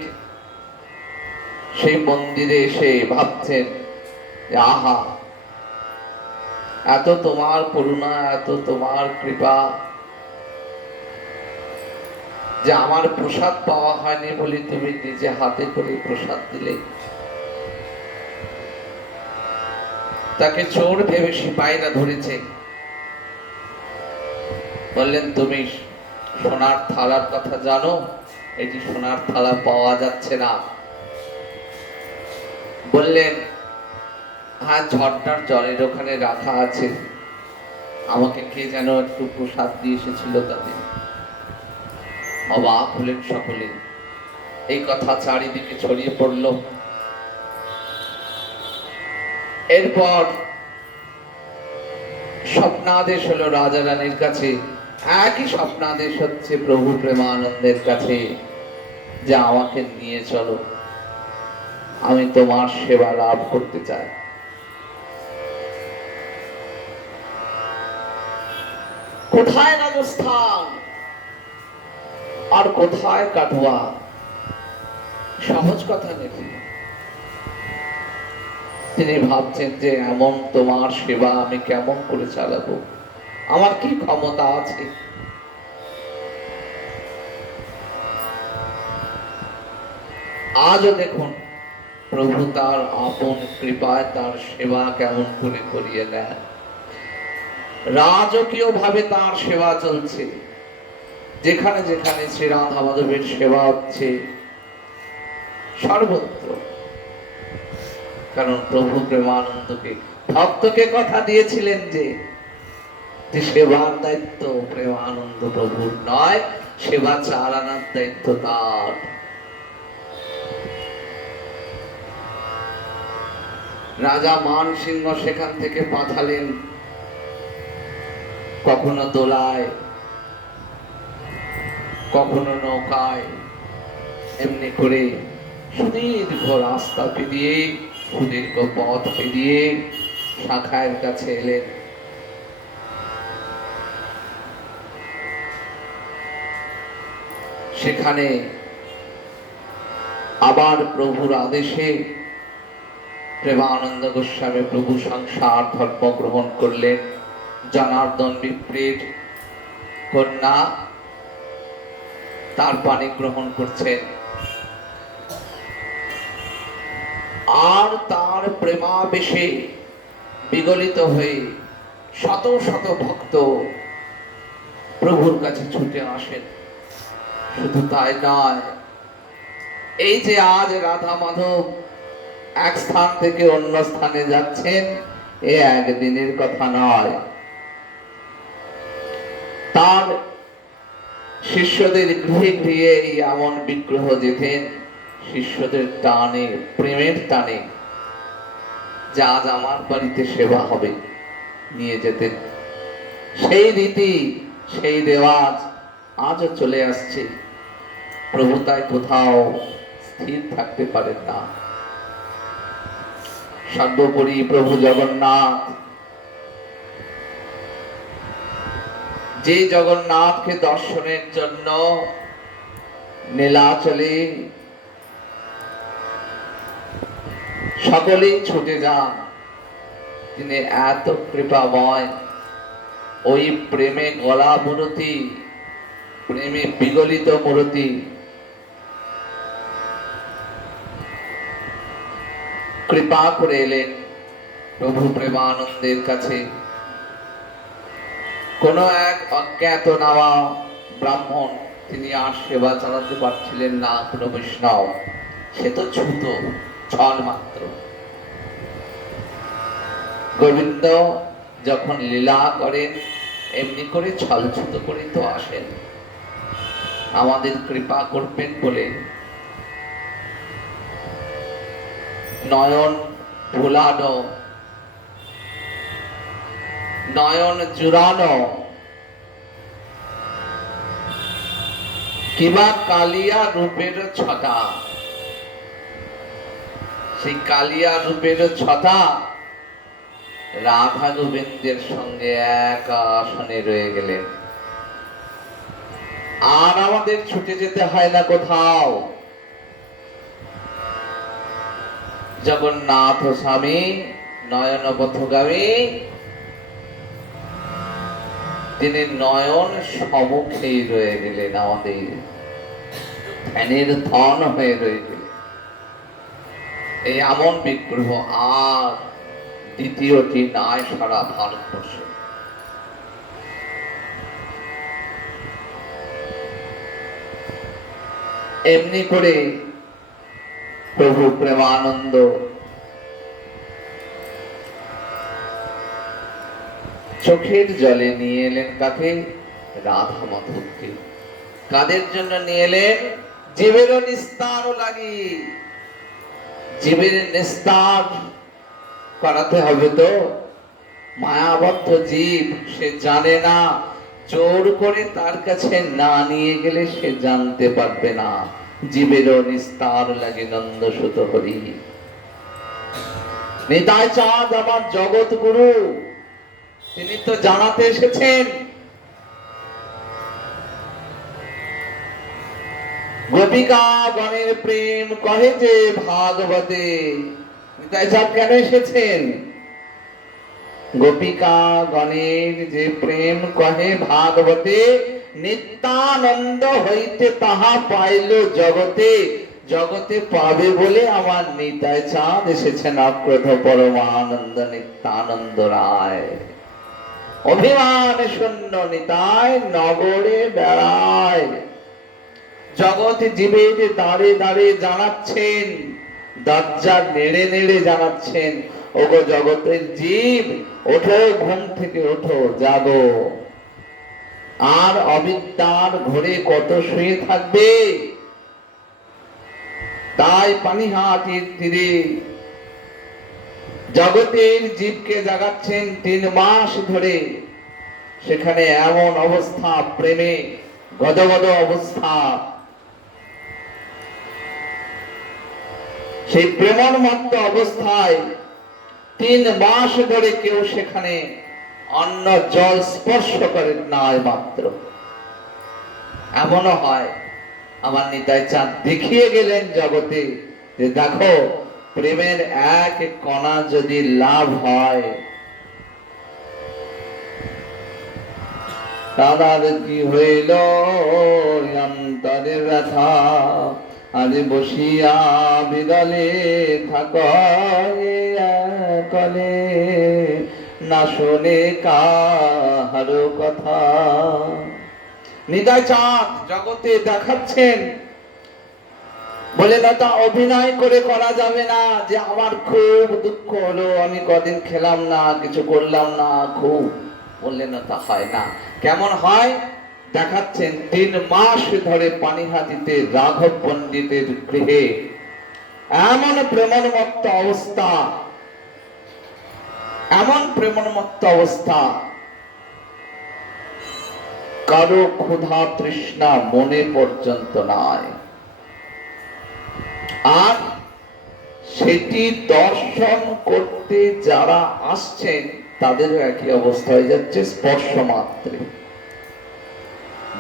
সেই মন্দিরে এসে ভাবছেন, আহা এত তোমার করুণা, এত তোমার কৃপা, যে আমার প্রসাদ পাওয়া হয়নি বলে তুমি নিজে হাতে করে প্রসাদ দিলে। তাকে চোর ভেবে সিপাহীরা ধরেছে, বললেন তুমি সোনার থালার কথা জানো? এটি সোনার থালা পাওয়া যাচ্ছে না। বললেন, হ্যাঁ ঝর্ণার জলের ওখানে রাখা আছে, আমাকে কে যেন একটু প্রসাদ দিয়ে এসেছিল তাদের। অবাক হলেন সকলে, এই কথা চারিদিকে ছড়িয়ে পড়ল। এরপর স্বপ্নাদেশ হলো রাজা রানীর কাছে, একই স্বপ্নাদেশ হচ্ছে প্রভু প্রেমানন্দের কাছে, যে আমাকে নিয়ে চলো, আমি তোমার সেবা লাভ করতে চাই। কোথায় রাজস্থান আর কোথায় কাঠুয়া, সহজ কথা নাকি? তিনি ভাবছেন যে এমন তোমার সেবা আমি কেমন করে চালাবো, আমার কি ক্ষমতা আছে? আজও দেখুন প্রভু তার আপন কৃপায় তার সেবা কেমন করে করিয়ে নেয়। রাজকীয় ভাবে তার সেবা চলছে, যেখানে যেখানে শ্রী রাধা মাধবের সেবা হচ্ছে সর্বত্র। কারণ প্রভু প্রেমানন্দকে ভক্তকে কথা দিয়েছিলেন যে সেবার দায়িত্ব প্রেমানন্দ প্রভুর নয়, সেবা চালানোর দায়িত্ব তার। রাজা মান সিংহ সেখান থেকে পাঠালেন, কখনো দোলায়, কখনো নৌকায়, এমনি করে সুদীর্ঘ রাস্তা পেরিয়ে, সুদীর্ঘ পথ পেরিয়ে শাখায়ের কাছে এলেন। সেখানে আবার প্রভুর আদেশে প্রেমানন্দ গোস্বামী প্রভু সংসার ধর্ম গ্রহণ করলেন। জনার্দন বিপ্রের কন্যা তার পানি গ্রহণ করছেন, আর তার প্রেমাবেশে বিগলিত হয়ে শত শত ভক্ত প্রভুর কাছে ছুটে আসেন। শুধু তাই নয়, এই যে আজ রাধা মাধব এক স্থান থেকে অন্য স্থানে যাচ্ছেন, এ একদিনের কথা নয়, তার শিষ্যদের গৃহে গৃহে এই এমন বিগ্রহ যেতেন শিষ্যদের টানে, প্রেমের টানে, যে আজ আমার বাড়িতে সেবা হবে, নিয়ে যেতেন। সেই রীতি, সেই রেওয়াজ আজও চলে আসছে। প্রভু তাই কোথাও স্থির থাকতে পারেন না। সর্বোপরি প্রভু জগন্নাথ, যে জগন্নাথকে দর্শনের জন্য নীলাচলে সকলেই ছুটে যান, তিনি এত কৃপাময়। ওই প্রেমে গলা মূরতি, প্রেমে বিগলিত মূরতি, কৃপা করে এলেন প্রভু প্রেমানন্দের কাছে। কোন এক অজ্ঞাতনামা ব্রাহ্মণ, তিনি আর সেবা চালাতে পারছিলেন না, কোন বৈষ্ণব, সে তো ছুত, ছল মাত্র। গোবিন্দ যখন লীলা করেন এমনি করে ছলছুত করে তো আসেন, আমাদের কৃপা করবেন বলে। নয়ন ভোলানো, নয়ন জুড়ানো, কিবা কালিয়া রূপের ছটা, সেই কালিয়া রূপের ছটা রাধা গোবিন্দের সঙ্গে এক আসনে রয়ে গেলেন। আর আমাদের ছুটে যেতে হয় না কোথাও। জগন্নাথ স্বামী নয়ন পথগামী, তিনি নয়ন সম্মুখেই রয়ে গেলেন, আমাদের ধ্যানের ধন হয়ে রয়ে গেলেন। এই এমন বিগ্রহ আর দ্বিতীয়টি নাই সারা ভারতবর্ষে। এমনি করে প্রভু প্রেমানন্দ চোখের জলে নিয়ে এলেন কাকে? রাধা মাধবকে। কাদের জন্য নিয়ে এলেন? জীবের নিস্তার লাগি। জীবের নিস্তার করাতে হবে তো। মায়াবদ্ধ জীব, সে জানে না, জোর করে তার কাছে না নিয়ে গেলে সে জানতে পারবে না। জীবের নিস্তার লাগে নন্দ সুত হরি। নিতাই চাঁদ আমার জগৎ গুরু, তিনি তো জানাতে এসেছেন। গোপিকা গণের প্রেম কহে যে ভাগবতে। নিতাই চাঁদ কেন এসেছেন? গোপিকা গণের যে প্রেম কহে ভাগবতে, নিত্যানন্দ হইতে তাহা পাইল জগতে। জগতে পাবে বলে আমার নিতাই চাঁদ এসেছেন অক্রোধ পরমানন্দ নিত্যানন্দ রায়। অভিমান শূন্য নিতাই নগরে বেড়ায়। জগৎ জীবের দাঁড়ে দাঁড়ে জানাচ্ছেন, দরজা নেড়ে নেড়ে জানাচ্ছেন, ওগো জগতের জীব, ওঠো, ঘুম থেকে ওঠো, জাগো। আর অবিদ্যার ঘরে কত শুয়ে থাকবে? তাই পানিহাটির তীরে জগতের জীবকে জাগাচ্ছেন 3 মাস ধরে। সেখানে এমন অবস্থা, প্রেমে গদগদ অবস্থা, সেই প্রেমোন্মত্ত অবস্থায় 3 মাস ধরে কেউ সেখানে অন্ন জল স্পর্শ করেন না মাত্র। এমনও হয়, আমার নিতাই চাঁদ দেখিয়ে গেলেন জগতে যে দেখো, প্রেমের এক কণা যদি লাভ হয়, তার কি হইল অন্তরে ব্যথা। আজ বসিয়া বিদলে থাক কলে, না শোনে কাহার কথা। নিতাই চাঁদ জগতে দেখাচ্ছেন, বলে দাদা অভিনয় করে করা যাবে না যে আমার খুব দুঃখ হলো, আমি কদিন খেলাম না, কিছু করলাম না, খুব বললেন তা হয় না। কেমন হয় দেখাচ্ছেন। 3 মাস ধরে পানিহাটিতে রাঘব পণ্ডিতের গৃহে এমন প্রেমোন্মত্ত অবস্থা, এমন প্রেমোন্মত্ত অবস্থা, কারো ক্ষুধা তৃষ্ণা মনে পর্যন্ত নাই। আর সেটি দর্শন করতে যারা আসছেন তাদেরও একই অবস্থা হয়ে যাচ্ছে। স্পর্শ মাত্রে,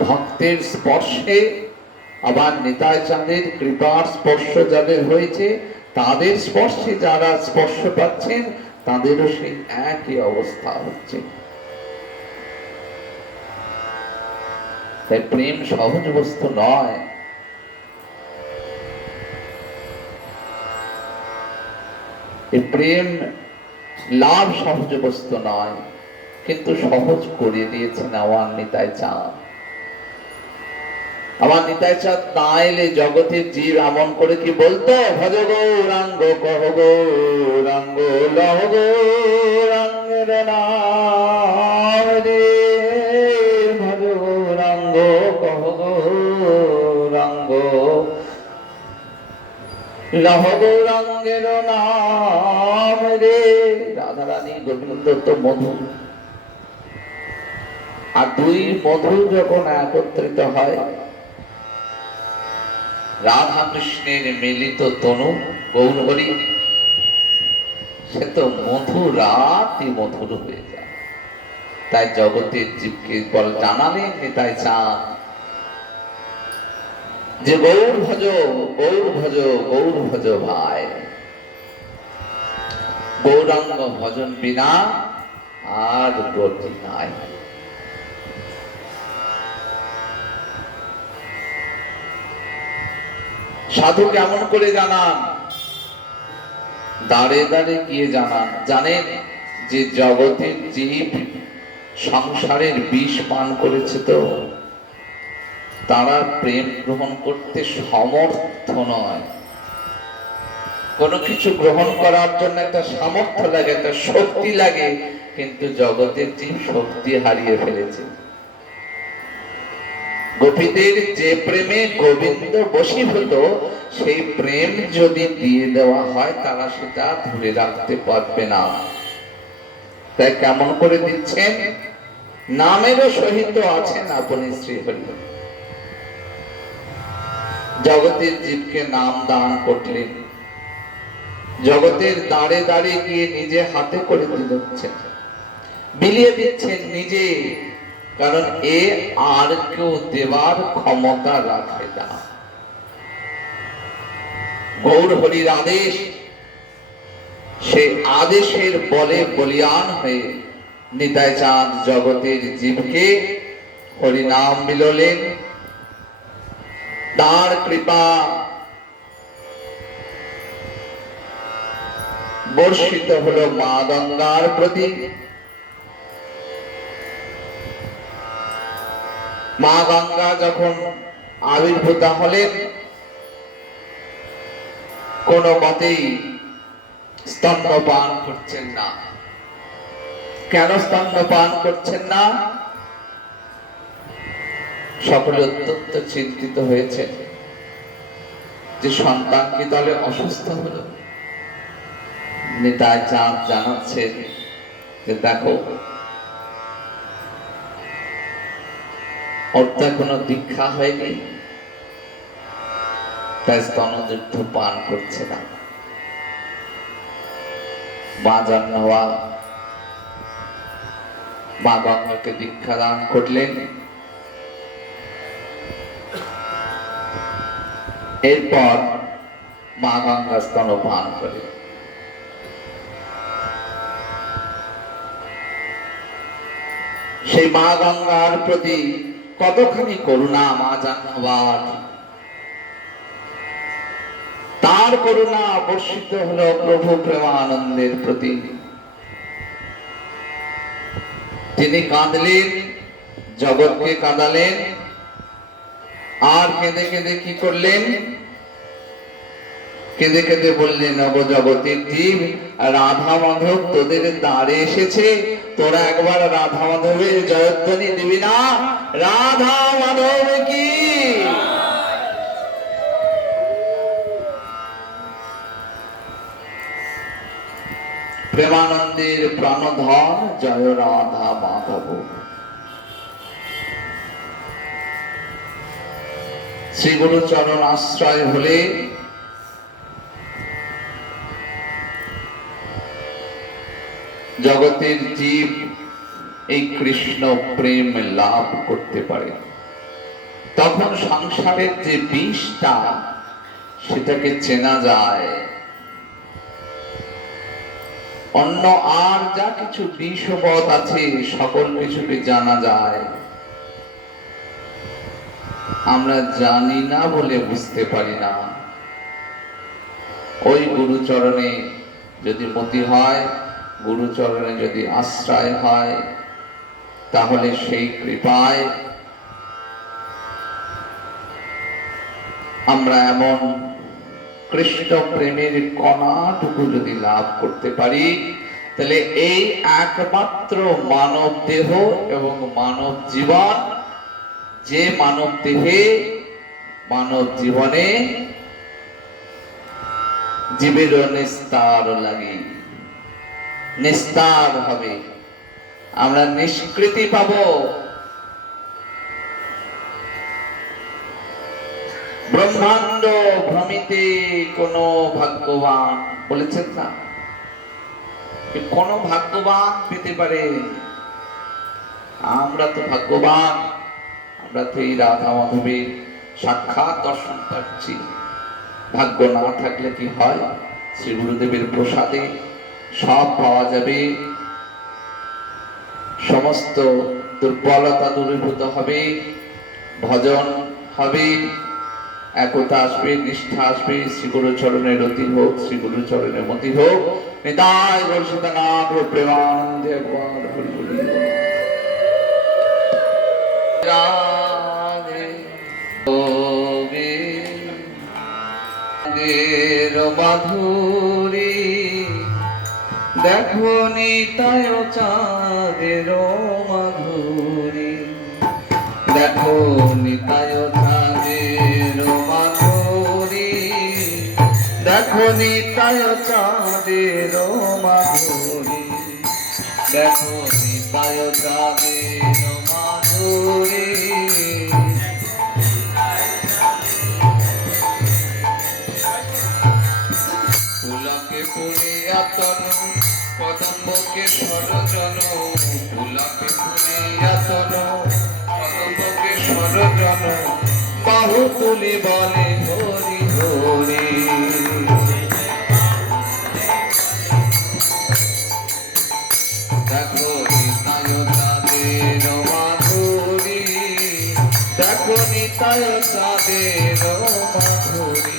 ভক্তের স্পর্শে, আবার নিতাই চাঁদের কৃপার স্পর্শ যাদের হয়েছে তাদের স্পর্শে যারা স্পর্শ পাচ্ছেন তাদেরও সেই একই অবস্থা হচ্ছে। তাই প্রেম সহজ বস্তু নয়। এই প্রেম লাভ সহজ বস্তু নয়, কিন্তু সহজ করে দিয়েছেন আমার নিতাই চাঁদ। আমার নিতাই চাঁদ না এলে জগতের জীব এমন করে কি বলতো, ভজ গৌরাঙ্গ কহ গৌরাঙ্গ লহ গৌরাঙ্গের নাম রে, ভজ গৌরাঙ্গ কহ গৌরাঙ্গ লহ গৌরাঙ্গের নাম রে। রাধারানী গোবিন্দ তো মধু, আর দুই মধু যখন একত্রিত হয়, রাধা কৃষ্ণের মিলিত তনু গৌর হরি, সে তো মধুরাতি মধুর হয়ে যায়। তাই জগতের জীবকে বল জানালেন নিতাই চাঁদ যে গৌর ভজ গৌর ভজ গৌর ভজ ভাই, গৌরাঙ্গ ভজন বিনা আর গতি নাই। সাধু কেমন করে জানান? দাঁড়ে দাঁড়ে গিয়ে জানান। জানেন যে জগতের জীব সংসারের বিষ পান করেছে, তো তারা প্রেম গ্রহণ করতে সমর্থ নয়। কোনো কিছু গ্রহণ করার জন্য একটা সামর্থ্য লাগে, একটা শক্তি লাগে, কিন্তু জগতের জীব শক্তি হারিয়ে ফেলেছে। গোপীদের যে প্রেমে গোবিন্দ বশীভূত, সেই প্রেম যদি দিয়ে দেওয়া হয় তারা সেটা ধরে রাখতে পারবে না। তাই কেমন করে দিচ্ছেন? নামেরও সহিত আছেন আপনি শ্রীহরি। জগতের জীবকে নাম দান করলেন, জগতের দাঁড়ে দাঁড়ে গিয়ে নিজে হাতে করে দিচ্ছেন, বিলিয়ে দিচ্ছেন নিজে, কারণ এ আর কেউ দেওয়ার ক্ষমতা রাখে না। গৌর হরির আদেশ, সে আদেশের বলে বলিয়ান হয়ে নিতাই চাঁদ জগতের জীবকে হরিনাম বিলোলেন। তার কৃপা বর্ষিত হলো মা গঙ্গার প্রতি। মা গঙ্গা যখন আবির্ভূত হলেন, কোন মতেই স্তন্যপান করছেন না। কেন স্তন্যপান করছেন না? সকলে অত্যন্ত চিন্তিত হয়েছে যে সন্তান কি তাহলে অসুস্থ হলো। নিতাই চাঁদ জানাচ্ছেন যে দেখো, ওটা কোনো দীক্ষা হয়নি, তাই স্তনযুদ্ধ পান করছে না। মা জাহ্নবী মা গঙ্গাকে দীক্ষা দান করলেন। এরপর মা গঙ্গা স্তনপান করে। সেই মা গঙ্গার প্রতি কতখানি করুণা মা জাহ্নবীর। তার করুণা বর্ষিত হলো প্রভু প্রেমানন্দের প্রতি। তিনি কাঁদলেন, জগৎকে কাঁদালেন, আর কেঁদে কেঁদে কি করলেন? কেঁদে কেঁদে বললেন, নবজগতের জীব, রাধা মাধব তোদের দ্বারে এসেছে, তোরা একবার রাধা মাধবের জয়ধ্বনি দিবি না? রাধা মাধব কি? প্রেমানন্দের প্রাণধন জয় রাধা মাধব। শ্রী গুরু চরণ আশ্রয় হলে জগতের জীব এই কৃষ্ণ প্রেম লাভ করতে পারে। তখন সংসারের যে বিষটা সেটাকে চেনা যায়। অন্য আর যা কিছু বিষবৎ আছে সকল কিছুকে জানা যায়। আমরা জানি না বলে বুঝতে পারি না। ওই গুরুচরণে যদি মতি হয়, গুরুচরণে যদি আশ্রয় হয়, তাহলে সেই কৃপায় আমরা এমন কৃষ্ণ প্রেমের কণাটুকু যদি লাভ করতে পারি, তাহলে এই একমাত্র মানব দেহ এবং মানব জীবন, যে মানব দেহে মানব জীবনে জীবের নিস্তার লাগে, নিস্তার হবে, আমরা নিষ্কৃতি পাব। ব্রহ্মাণ্ড ভ্রমিতে কোন ভাগ্যবান, বলেছেন না, কোন ভাগ্যবান পেতে পারে? আমরা তো ভাগ্যবান, আমরা তো এই রাধা মাধবের সাক্ষাৎ দর্শন পাচ্ছি। ভাগ্য না থাকলে কি হয়? শ্রী গুরুদেবের প্রসাদে সব পাওয়া যাবে, সমস্ত দুর্বলতা দূরীভূত হবে, ভজন হবে, একতা আসবে, নিষ্ঠা আসবে। শ্রী গুরু চরণের রতি হোক, শ্রী গুরু চরণের মতি হোক। নিতাই গৌর সীতানাথ প্রেমানন্দে একবার হরি হরি রাধে গোবিন্দের মাধুরী দেখো নিতাই চাঁদের মাধুরী, দেখো নিতাই চাঁদের মাধুরী, দেখো নিতাই চাঁদের মাধুরী, দেখো নিতাই চাঁদের মাধুরী। ফুলকে ফুলিয়া তনু, কদম্বকে সরজন, ফুলকে ফুলিয়া তনু, কদম্বকে সরজন, বাহু তুলি বলে হরি হরি। দেখো নিতাই চাঁদের মাধুরী, দেখো নিতাই চাঁদের মাধুরী।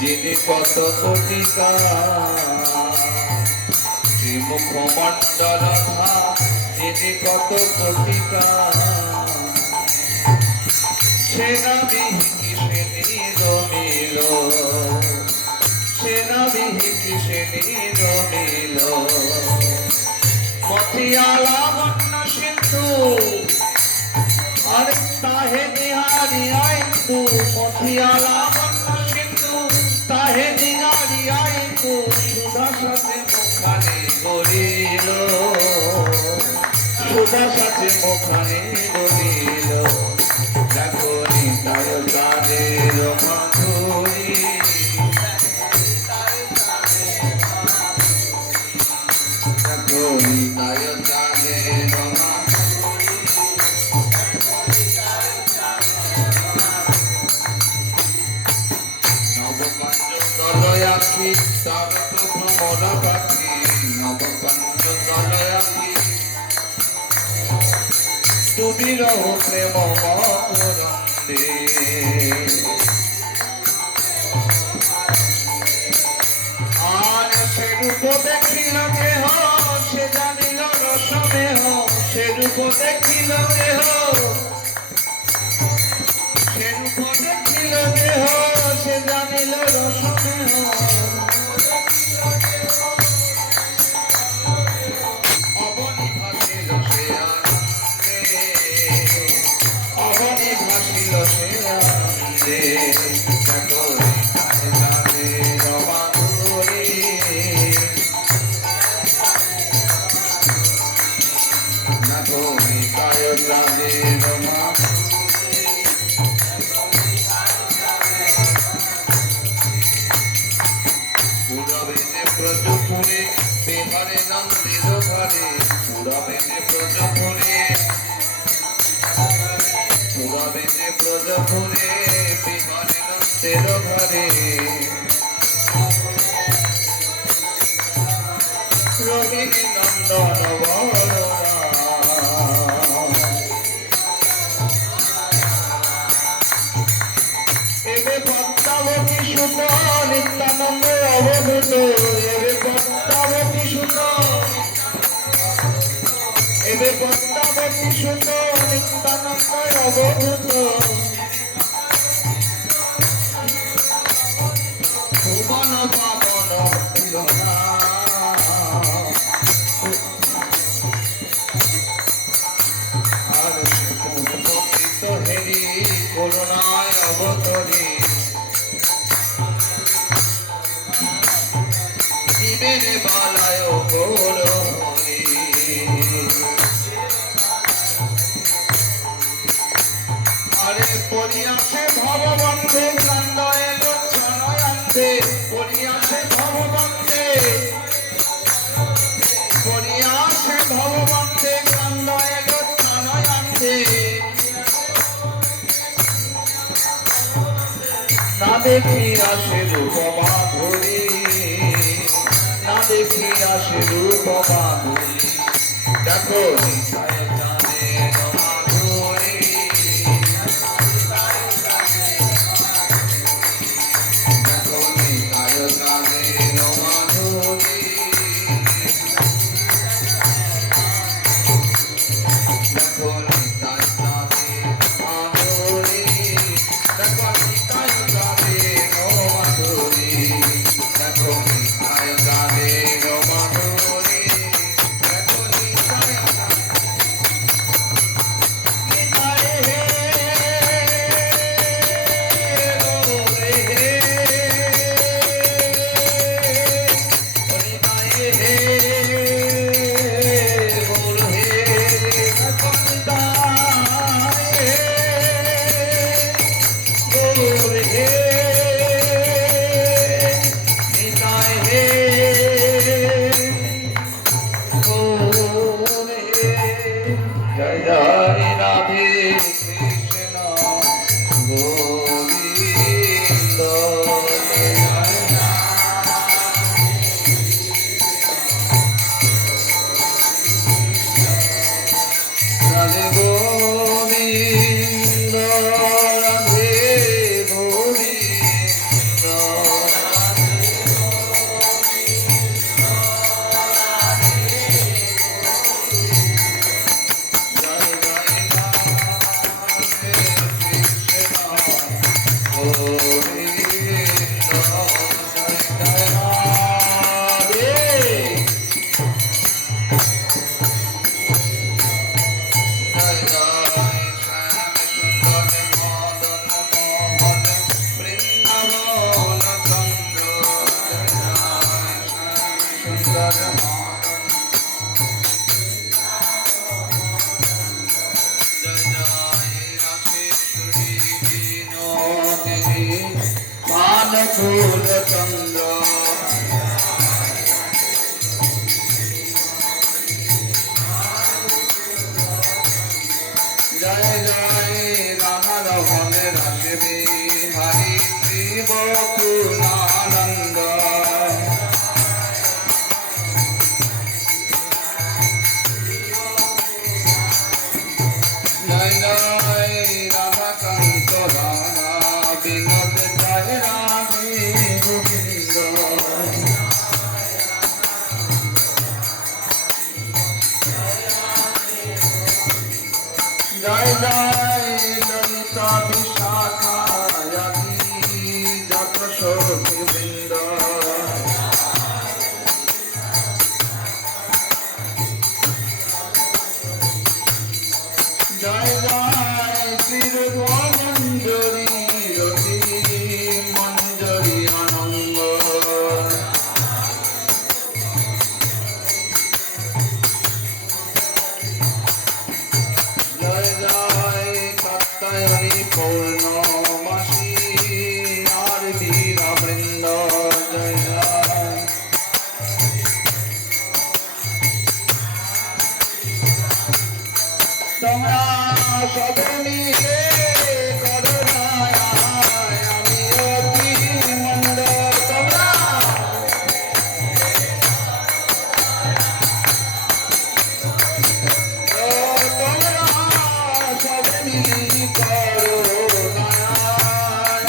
যিনি কত কোটিকা, শ্রীমুখমণ্ডল যিনি কত কোটিকা, সেনাবিহি কিসে নীল নীল, সেনাবিহি কিসে নীল নীল। মথিয়ালা বন্য সিন্ধু, আরে তাহে নিহারি আইন্দু, মথিয়ালা বন্য সিন্ধু, তাহে নিহারি আইন্দু, সুধা সাথে মুখানে গড়িল, সুধা সাথে মুখানে গড়িল। দেখো নিতাই চাঁদের মাধুরী, দেখো নিতাই চাঁদের মাধুরী। নবকঞ্জ তলয় আখি তার তো ভ্রমর পাখি, নবকঞ্জ তলয় আখি তুমি রহ প্রেম মকরন্দে। দেখিল দেহ সে রূপ দেখিল দেহ সে জানিল রসনেহ অবনি ভাসিল সে আনন্দে অবনি ভাসিল সে আনন্দে দেখো চাঁদের মাধুরী দেখো চাঁদের ব্রজপুরে বিহারে নন্দির ঘরে পুরাবেদে ব্রজপুরে বিহারে নন্দির ঘরে রোহিণী নন্দন এবে পদ্মাবতী সুত নিত্যানন্দ অবধূত এবে পদ্মাবতী সুত নিত্যানন্দ অবধূত ভুবন পাবন আর প্রকৃত হেরি করুণায় অবতরী শিবের বালায় গৌর হরি আরে পরিয়াসে ভববন্ধে কান্দয়ে লোচনয়ন্তে পরিয়াসে ভববন্ধে কান্দয়ে লোচনয়ন্তে না দেখি আসে রূপ মাধুরী না দেখি আসে রূপ মাধুরী দেখো নিতায় চাঁদের মাধুরী দেখো নিতায় চাঁদের মাধুরী দেখো নিতায় চাঁদের মাধুরী দেখো নিতায় চাঁদের মাধুরী দেখো নিতায় চাঁদের মাধুরী দেখো নিতায় নিতায় হে রে হে নিতায় হে গোর হে দেখো নিতায় হে গোর হে নিতায় হে গোর হে জয় জয় রাধে কৃষ্ণ গোবিন্দ রাধে গোবিন্দ রাধে গোবিন্দ জয় জয় রাধে কৃষ্ণ গোবিন্দ জয় জয় রাধে জয় জয় শ্যাম সুন্দর মদন মোহন বৃন্দাবন চন্দ্র জয় জয় শ্যাম সুন্দর মদন জয় জয় রাধেশ্বরী বিনোদিনী মানকুল চন্দ্র জয় জয় রাধা রমণ রাসে বিহারী শিব পূর্ণানন্দ জয় জয় রাধা কান্ত রাধা বিনোদ জয় রাধে গোবিন্দ তোমরা সবে মিলে করো দয়া, আমি অতি মন্দ। তোমরা সবে মিলে করো দয়া,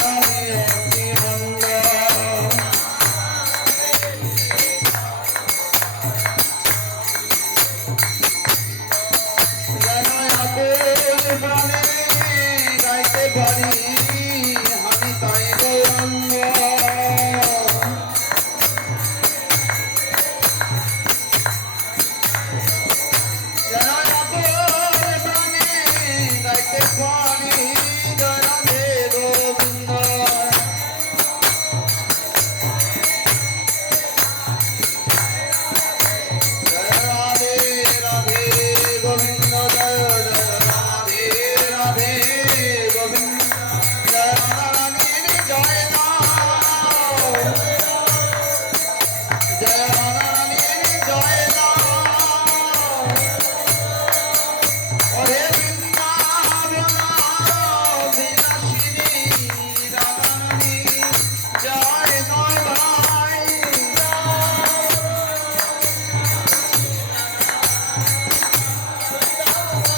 আমি অতি মন্দ। প্রাণে গাইতে পারি আমি তাই গৌরাঙ্গ। প্রাণে গাইতে পারি রাধে গোবিন্দ। রাধে রাধে গোবিন্দ, জয় জয় রাধে গোবিন্দ, জয় রাধারানীর জয় দাও, জয় রাধারানীর জয় দাও। ওরে বৃন্দাবন বিলাসিনী রাধারানী জয় নয় ভাই।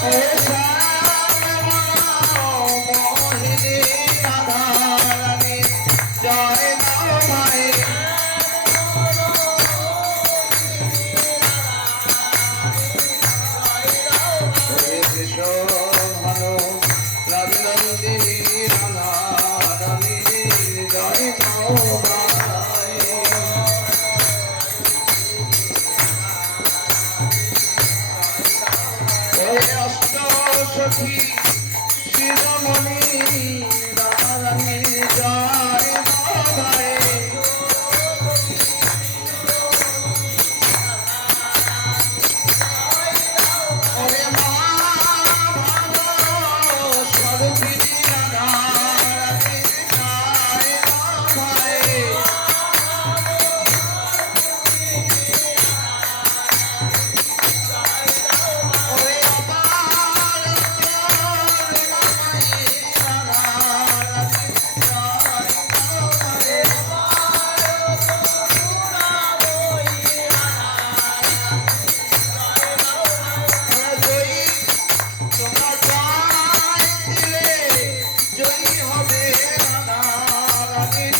ওরে মোহিনী রাধারানী জয় নয় ভাই। ওরে কৃষ্ণ ভালো রাজনন্দিনী রাধারানী জয় নয় ভাই। ওরে অষ্ট সখী শিরোমণি রাধারানী জয় নয়। ওরে মা ভালো স্বরূপিণী রাধারানী জয় নয়। ওরে অপার করুণাময়ী রাধারানী জয় নয়। জয়ী তোমরা জয় দিলে জয়ী হবে রাধারানীর